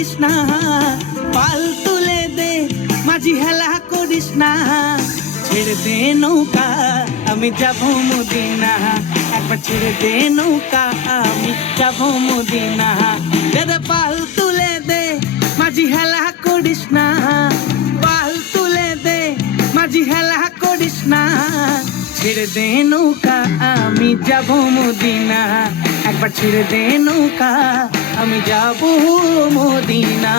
করিস না, পাল তুলে দে মাঝি হেলা করিস না। ছেড়ে দে নৌকা আমি যাব মদিনা, একবার ছেড়ে দে নৌকা আমি যাব মদিনা। দে দে পাল তুলে দে মাঝি হেলা করিস না, পাল তুলে দে মাঝি হেলা করিস না। ছেড়ে দে নৌকা আমি যাব মদিনা, একবার ছেড়ে দে নৌকা আমি যাব মদিনা।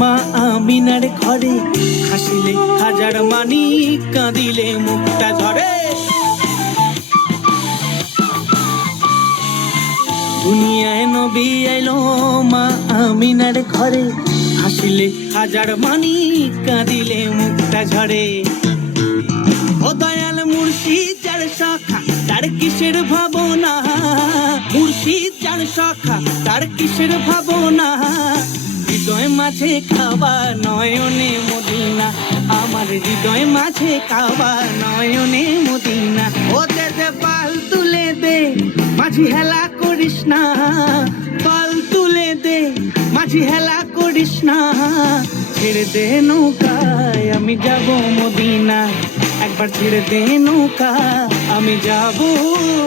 মা আমিনার ঘরে, হাসিলে হাজার মানি কাঁদিলে মুক্তা ঝরে। দুনিয়ায় নবী আইলো মা আমিনার ঘরে, হাসিলে হাজার মানি কাঁদিলে মুক্তা ঝরে। ও দয়াল মুর্শিদ যার শাখা তার কিসের ভাবনা, মুর্শিদ যার শাখা তার কিসের ভাবনা। হৃদয় মাঝে কাবা নয়নে মদিনা, আমার হৃদয় মাঝে কাবা নয়নে মদিনা। ও দে দে পাল তুলে দে মাঝি হেলা করিস না, পাল তুলে দে মাঝি হেলা করিস না। ছেড়ে দে নৌকায় আমি যাব মদিনা, একবার ছেড়ে দে নৌকা আমি যাব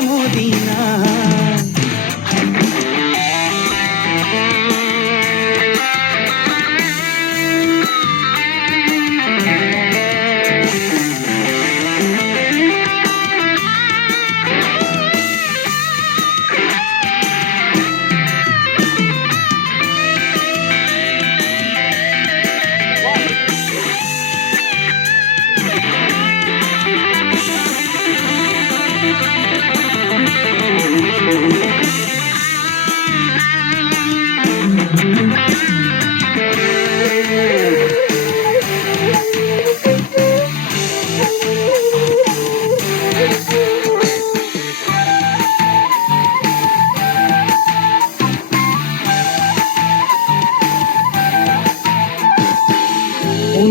মদিনা।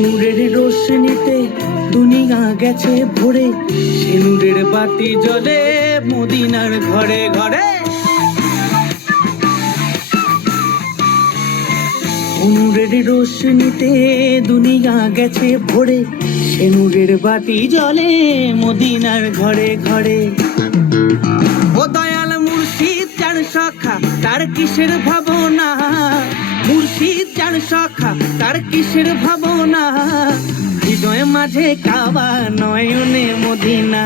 নূরের রোশনীতে দুনিয়া গেছে ভরে, সে নূরের বাতি জ্বলে মদিনার ঘরে ঘরে। নূরের রোশনীতে দুনিয়া গেছে ভরে, সে নূরের বাতি জ্বলে মদিনার ঘরে ঘরে। ও দয়াল মুর্শিদ যার শাখা তার কিসের ভাবনা, মুর্শিদ যার শাখা তার কিসের ভাবনা। হৃদয় মাঝে কাবা নয়নে মদিনা,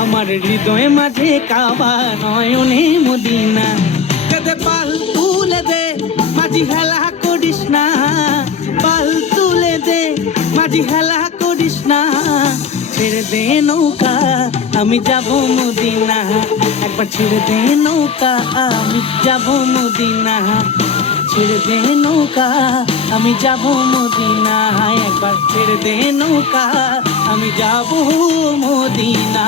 আমার হৃদয় মাঝে কাবা নয়নে মদিনা। দে দে পাল তুলে দে মাঝি হেলা করিস না, পাল তুলে দে মাঝি হেলা করিস না। ছেড়ে দে নৌকা আমি যাব মদিনা, একবার ছেড়ে দে নৌকা আমি যাব মদিনা। ছেড়ে দে নৌকা আমি যাব মদিনা, একবার ছেড়ে দে নৌকা আমি যাব মদিনা।